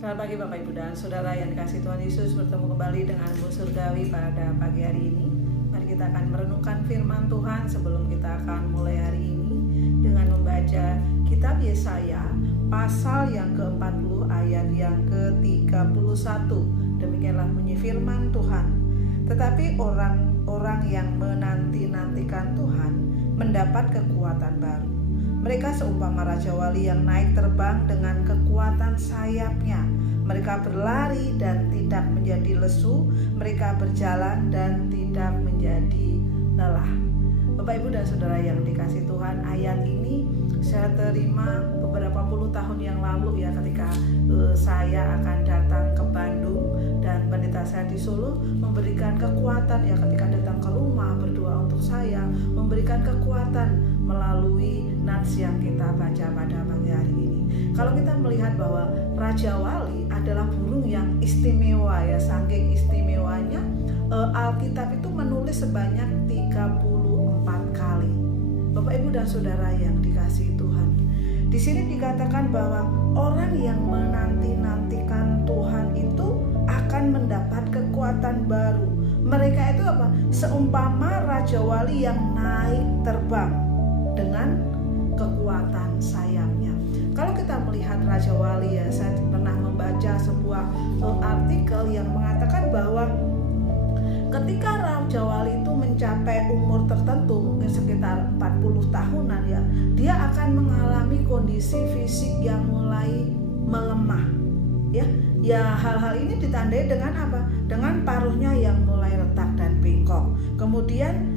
Selamat pagi Bapak Ibu dan Saudara yang dikasihi Tuhan Yesus, bertemu kembali dengan Bu Surgawi pada pagi hari ini. Mari kita akan merenungkan firman Tuhan sebelum kita akan mulai hari ini dengan membaca kitab Yesaya pasal yang ke-40 ayat yang ke-31. Demikianlah bunyi firman Tuhan. Tetapi orang-orang yang menanti-nantikan Tuhan mendapat kekuatan baru. Mereka seumpama Raja Wali yang naik terbang dengan kekuatan sayapnya. Mereka berlari dan tidak menjadi lesu. Mereka berjalan dan tidak menjadi lelah. Bapak Ibu dan Saudara yang dikasihi Tuhan, ayat ini saya terima beberapa puluh tahun yang lalu ya, ketika saya akan datang ke Bandung dan pendeta saya di Solo memberikan kekuatan ya, ketika datang ke rumah berdoa untuk saya, memberikan kekuatan melalui nats yang kita baca pada pagi hari ini. Kalau kita melihat bahwa Raja Wali adalah burung yang istimewa ya, saking istimewanya Alkitab itu menulis sebanyak 34 kali. Bapak Ibu dan Saudara yang dikasihi Tuhan, di sini dikatakan bahwa orang yang menanti-nantikan Tuhan itu akan mendapat kekuatan baru. Mereka itu apa? Seumpama Raja Wali yang naik terbang dengan kekuatan sayapnya. Kalau kita melihat Raja Wali ya, saya pernah membaca sebuah artikel yang mengatakan bahwa ketika Raja Wali itu mencapai umur tertentu, mungkin sekitar 40 tahunan ya, dia akan mengalami kondisi fisik yang mulai melemah. Ya hal-hal ini ditandai dengan apa? Dengan paruhnya yang mulai retak dan bengkok. Kemudian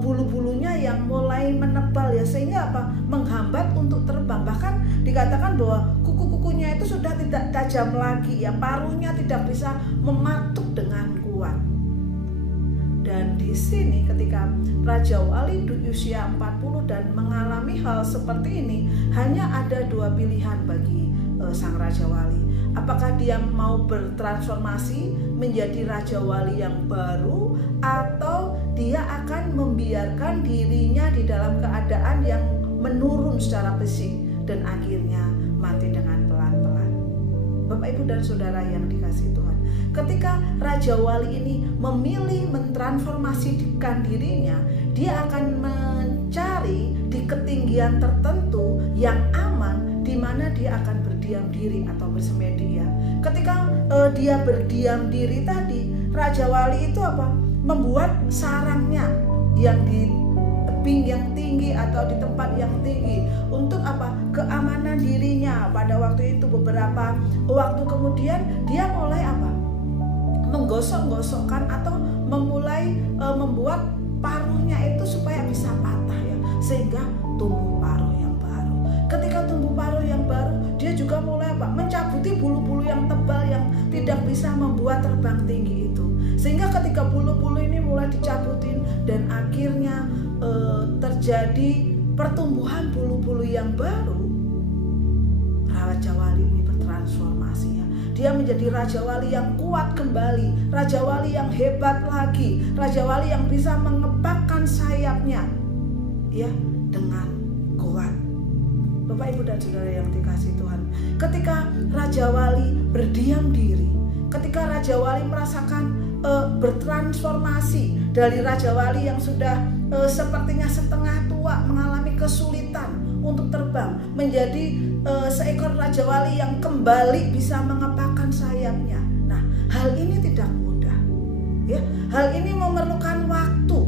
bulu-bulunya yang mulai menebal ya, sehingga apa? Menghambat untuk terbang. Bahkan dikatakan bahwa kuku-kukunya itu sudah tidak tajam lagi ya, paruhnya tidak bisa mematuk dengan kuat. Dan di sini ketika Raja Wali di usia 40 dan mengalami hal seperti ini, hanya ada dua pilihan bagi sang Raja Wali. Apakah dia mau bertransformasi menjadi Raja Wali yang baru, atau dia akan membiarkan dirinya di dalam keadaan yang menurun secara fisik dan akhirnya mati dengan pelan-pelan. Bapak Ibu dan Saudara yang dikasihi Tuhan, ketika Raja Wali ini memilih mentransformasikan dirinya, dia akan mencari di ketinggian tertentu yang aman, di mana dia akan berdiam diri atau bersemedi ya. Ketika dia berdiam diri tadi, Raja Wali itu apa? Membuat sarangnya yang di tebing yang tinggi atau di tempat yang tinggi untuk apa? Keamanan dirinya. Pada waktu itu beberapa waktu kemudian dia mulai apa? Menggosok-gosokkan atau memulai membuat paruhnya itu supaya bisa patah ya, sehingga tumbuh paruh yang baru. Ketika tumbuh paruh yang baru, dia juga mulai apa? Mencabuti bulu-bulu yang tebal yang tidak bisa membuat terbang tinggi itu. Sehingga ketika bulu-bulu ini mulai dicabutin dan akhirnya terjadi pertumbuhan bulu-bulu yang baru, Raja Wali ini bertransformasi ya. Dia menjadi Raja Wali yang kuat kembali, Raja Wali yang hebat lagi, Raja Wali yang bisa mengepakkan sayapnya ya dengan kuat. Bapak Ibu dan Saudara yang dikasihi Tuhan, ketika Raja Wali berdiam diri, ketika Raja Wali merasakan bertransformasi dari Raja Wali yang sudah sepertinya setengah tua, mengalami kesulitan untuk terbang, menjadi seekor Raja Wali yang kembali bisa mengepakkan sayapnya. Nah, hal ini tidak mudah ya. Hal ini memerlukan waktu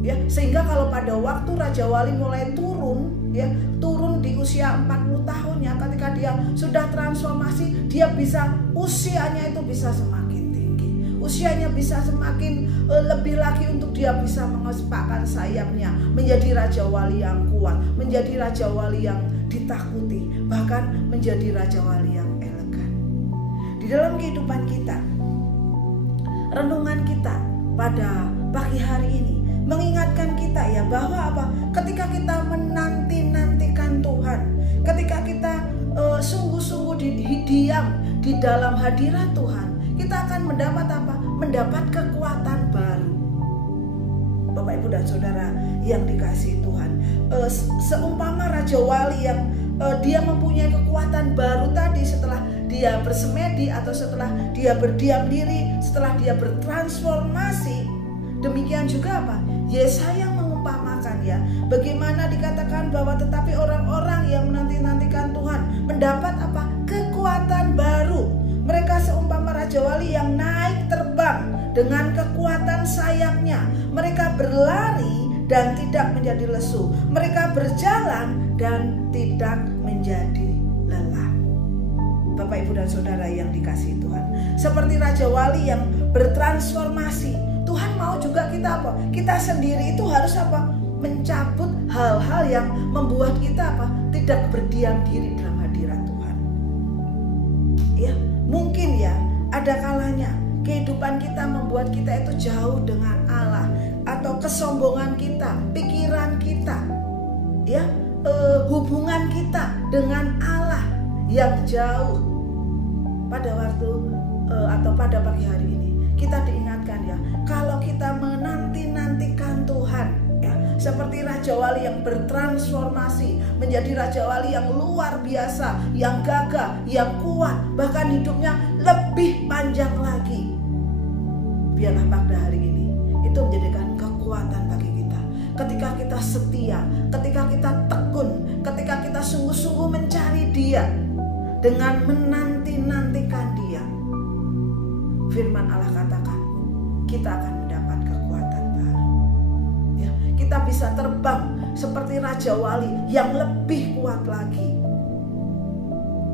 ya, sehingga kalau pada waktu Raja Wali mulai turun ya, turun di usia 40 tahunnya, ketika dia sudah transformasi, dia bisa, usianya itu bisa semakin tinggi, usianya bisa semakin lebih lagi untuk dia bisa mengepakkan sayapnya, menjadi Raja Wali yang kuat, menjadi Raja Wali yang ditakuti, bahkan menjadi Raja Wali yang elegan. Di dalam kehidupan kita, renungan kita pada pagi hari ini mengingatkan kita ya, bahwa apa? Ketika kita menanti-nantikan Tuhan, ketika kita sungguh-sungguh diam di dalam hadirat Tuhan, kita akan mendapat apa? Mendapat kekuatan baru. Bapak Ibu dan Saudara yang dikasihi Tuhan, seumpama Raja Wali yang dia mempunyai kekuatan baru tadi setelah dia bersemedi atau setelah dia berdiam diri, setelah dia bertransformasi, demikian juga apa? Yesaya mengumpamakan ya, bagaimana dikatakan bahwa tetapi orang-orang yang menanti-nantikan Tuhan mendapat apa? Kekuatan baru. Mereka seumpama Raja Wali yang naik terbang dengan kekuatan sayapnya. Mereka berlari dan tidak menjadi lesu. Mereka berjalan dan tidak menjadi lelah. Bapak, Ibu, dan Saudara yang dikasihi Tuhan, seperti Raja Wali yang bertransformasi, Tuhan mau juga kita apa? Kita sendiri itu harus apa? Mencabut hal-hal yang membuat kita apa? Tidak berdiam diri dalam hadirat Tuhan. Ya, mungkin ya ada kalanya kehidupan kita membuat kita itu jauh dengan Allah, atau kesombongan kita, pikiran kita, ya, hubungan kita dengan Allah yang jauh. Pada waktu atau pada pagi hari ini kita diingatkan ya, kalau kita menanti-nantikan Tuhan ya, seperti Raja Wali yang bertransformasi menjadi Raja Wali yang luar biasa, yang gagah, yang kuat, bahkan hidupnya lebih panjang lagi. Biarlah pada hari ini itu menjadikan kekuatan bagi kita. Ketika kita setia, ketika kita tekun, ketika kita sungguh-sungguh mencari Dia dengan menanti-nantikan Dia, firman Allah katakan kita akan mendapat kekuatan baru. Ya, kita bisa terbang seperti Raja Wali yang lebih kuat lagi.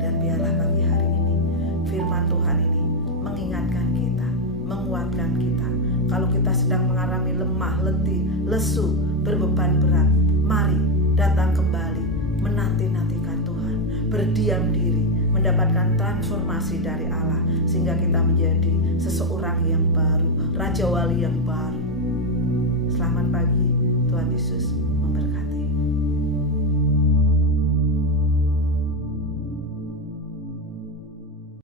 Dan biarlah pagi hari ini firman Tuhan ini mengingatkan kita, menguatkan kita. Kalau kita sedang mengalami lemah, letih, lesu, berbeban berat, mari datang kembali menanti-nantikan Tuhan, berdiam diri, mendapatkan transformasi dari Allah, sehingga kita menjadi seseorang yang baru, Raja Wali yang baru. Selamat pagi, Tuhan Yesus memberkati.